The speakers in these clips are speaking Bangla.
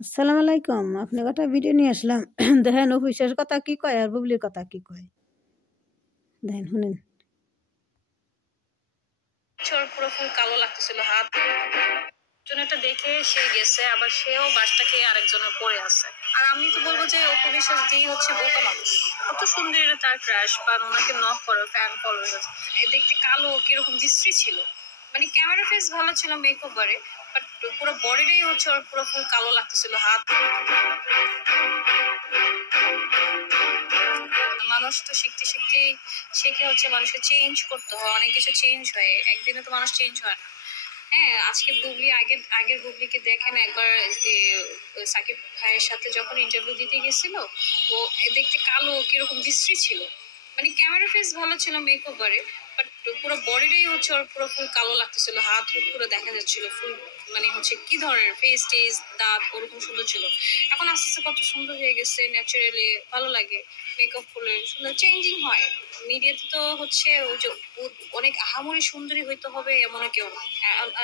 আসসালামু আলাইকুম। আপনার একটা ভিডিও নিয়ে আসলাম। দেখেন অফিসের কথা কি কয় আর বুবলির কথা কি কয়, দেখেন শুনেন। পুরো ফুল কালো লাগতেছিল হাত জনেটা দেখে সে গেছে, আবার সেও বাসটা খেয়ে আরেকজনের পড়ে আছে। আর আমি তো বলবো যে অপু বিশ্বাস যেই হচ্ছে বোকা মানুষ। কত সুন্দর এটা তার ক্রাশ, বা ওনাকে নক করো ফ্যান ফলোয়ার দেখতে কালো কিরকম দৃষ্টি ছিল। মানে ক্যামেরা ফেস ভালো ছিল মেকওভারে, বাট পুরো বডিটাই হচ্ছে ওর পুরো ফুল কালো লাগতেছিল হাত। মানুষ তো শিখতে শিখতেই শিখে হচ্ছে মানুষকে চেঞ্জ করতে হয়, অনেক কিছু চেঞ্জ হয়, একদিনে তো মানুষ চেঞ্জ হয় না। হ্যাঁ, আজকে বুবলি আগের বুবলিকে দেখেন একবার সাকিব ভাইয়ের সাথে যখন ইন্টারভিউ দিতে গেছিল, ও দেখতে কালো কিরকম দৃষ্টি ছিল। মানে ক্যামেরা ফেস ভালো ছিল মেকওভারে, বাট পুরো বডিটাই হচ্ছে ওর পুরো ফুল কালো লাগতেছিল, হাত পুরো দেখা যাচ্ছিল ফুল। মানে হচ্ছে কি ধরনের ফেস টেস দাঁত ওরকম সুন্দর ছিল। এখন আস্তে আস্তে কত সুন্দর হয়ে গেছে, ন্যাচারালি ভালো লাগে। মেকআপ করলে সুন্দর চেঞ্জিং হয়। মিডিয়াতে তো হচ্ছে ওই যে অনেক আহামরি সুন্দরী হইতে হবে এমন কেউ না।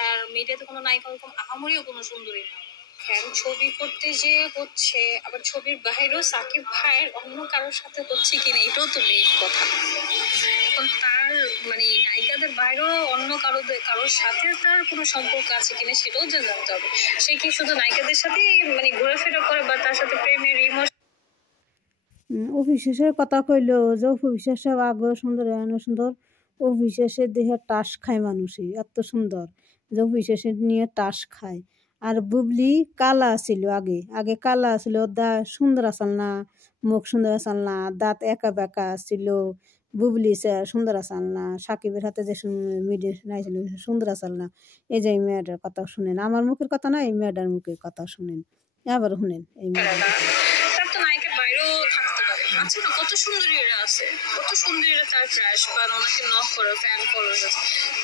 আর মিডিয়াতে কোনো নায়িকা ওরকম আহামরিও কোনো সুন্দরী না। হ্যাঁ, ছবি করতে যে হচ্ছে, আবার ছবির বাইরেও সাকিব ভাইয়ের অন্য কারোর সাথে হচ্ছে কিনা এটাও তো মেইন কথা। এখন তার মানে নায়িকাদের বাইরেও অন্য কারোর সাথে তার কোনো সম্পর্ক আছে কিনা সেটাও জানতে হবে। সে কি শুধু নায়িকাদের সাথেই মানে ঘোরাফেরা করে, বা তার সাথে প্রেমের ইমোশন। অফিসের কথা কইলো যে অফিসের সব আগে সুন্দর এত সুন্দর। অফিসের দেহে টাস খায় মানুষই এত সুন্দর যে অফিসের নিয়ে টাস খায়। আর বুবলি কালা ছিল, আগে আগে কালা ছিল, দাঁত সুন্দর আসল না, মুখ সুন্দর আসল না, দাঁত একা বেঁকা ছিল। বুবলি সুন্দর আসল না, সাকিবের হাতে যে মেডিসিন আইছিল সুন্দর আসল না। এই যে এই মেয়েটার কথা শুনেন, আমার মুখের কথা না, এই মেয়েটার মুখের কথা শুনেন, আবার শুনেন এই মেয়েটার। তার তো নায়িকার বাইরেও থাকতে পারে, আছে না কত সুন্দরী এরা আছে, কত সুন্দরী এরা তার ক্রাশ, বা ওনাকে নক করো ফ্যান ফলোয়ার আছে।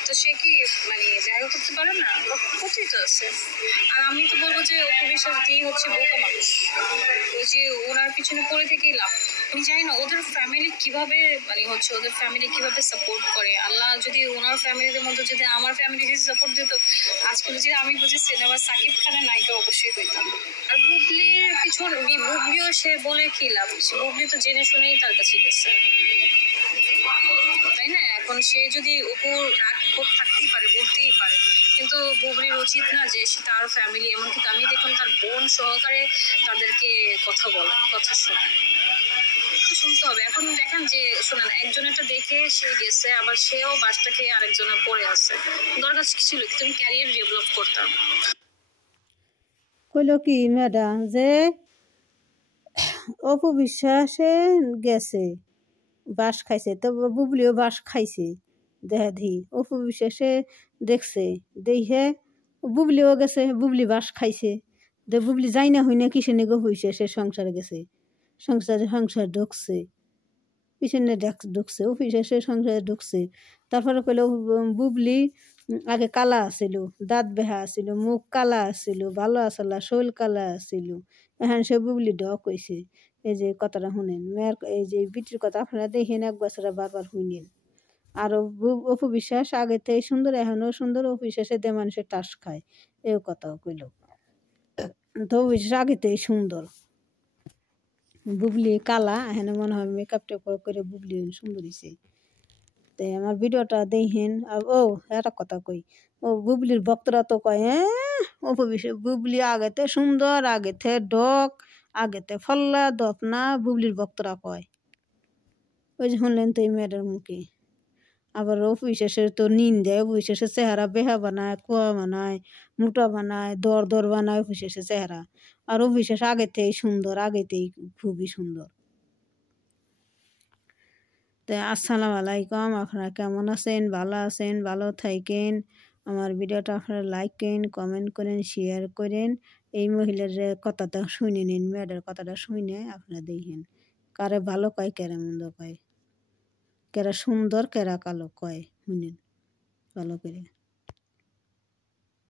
তো সে কি মানে দেখা করতে পারে না? কতই তো আছে। আর আমি তো বলবো যে অপু বিশ্বাস যেই হচ্ছে বোকা মানুষ। ওই যে ওনার পিছনে পড়ে থেকেই লাভ। আমি জানি না ওদের ফ্যামিলি কিভাবে মানে হচ্ছে ওদের ফ্যামিলি কিভাবে সাপোর্ট করে। আল্লাহ যদি ওনার ফ্যামিলিদের মধ্যে যদি আমার ফ্যামিলি যদি সাপোর্ট দিত, আজকে যদি আমি বুঝি সিনেমার সাকিব খানের নায়িকা অবশ্যই হইতাম। আর বুবলির পিছন বুবলিও সে বলে কি লাভ, বুবলি তো জেনে শুনেই তার কাছে গেছে, তাই না? এখন সে যদি উপর রাগ ক্ষোভ থাকতেই পারে, বলতেই পারে, কিন্তু বুবলির উচিত না যে সে তার ফ্যামিলি, এমনকি আমি দেখলাম তার বোন সহকারে তাদেরকে কথা বলা, কথা শোনা শুনতে হবে। এখন দেখেন যে শোনেন, একজনেরটা দেখে সে গেছে, আবার সেও বাসটা খেয়ে আরেকজনের পড়ে আছে। দরকার ছিল কি তুমি ক্যারিয়ার ডেভেলপ করতাম। কইল কি ম্যাডাম যে অপু বিশ্বাসে গেছে, বাঁশ খাইছে, তো বুবলিও বাঁশ খাইছে। দেখা দেখি অপু বিশ্বাসে দেখছে, দেখে বুবলিও গেছে, বুবলি বাঁশ খাইছে। যে বুবলি যাই না হই না কিসে নিগো হইছে, সে সংসারে গেছে, সংসার ঢুকছে, পিছনে ঢুকছে, অফিসে সে সংসারে ঢুকছে। তারপরে কইল বুবলি আগে কালা আছিল, দাঁত বেহা আছিল, মুখ কালা আছিল, ভালো আসল, শৈল কালা আছিল, এখন সে বুবলি ডক হইছে। এই যে কথাটা শুনেন, মেয়ের এই যে বিটির কথা আপনারা দেখেন, এক বছরে বারবার শুনেন। আর অপু বিশ্বাস আগে থেকে সুন্দর, এখনও সুন্দর, অফিসে দে মানুষের টাস খায়, এই কথাও কইল। তো অফিস আগে থেকে সুন্দর, বুবলি কালা, এখানে মনে হয় মেকআপ টেকআপ করে বুবলি সুন্দর হয়েছে। তাই আমার ভিডিওটা দেখেন। আর একটা কথা কই, বুবলির ভক্তরা তো কয় হ্যাঁ অপবিশ্বাস বুবলি আগেতে সুন্দর, আগেতে ডক, আগেতে ফল্লা দপনা, বুবলির ভক্তরা কয়। ওই যে শুনলেন তো এই মেয়েটার মুখে। আবার অপবিশ্বাসের তো নিন দেয়, অপবিশ্বাসের চেহারা বেহা বানায়, কুয়া বানায়, মোটা বানায়, দর বানায় অপবিশ্বাসের চেহারা। আর অপবিশ্বাস আগেতেই সুন্দর, আগেতেই খুবই সুন্দর। তো আসসালামু আলাইকুম, আপনারা কেমন আছেন? ভালো আছেন? ভালো থাকেন। আমার ভিডিওটা আপনারা লাইক করেন, কমেন্ট করেন, শেয়ার করেন। এই মহিলার কথাটা শুনে নিন, মেয়েটার কথাটা শুনে আপনারা দেখেন কারে ভালো কয়, কেরা মন্দ কয়, কেরা সুন্দর, কেরা কালো কয়, শুনেন ভালো করে।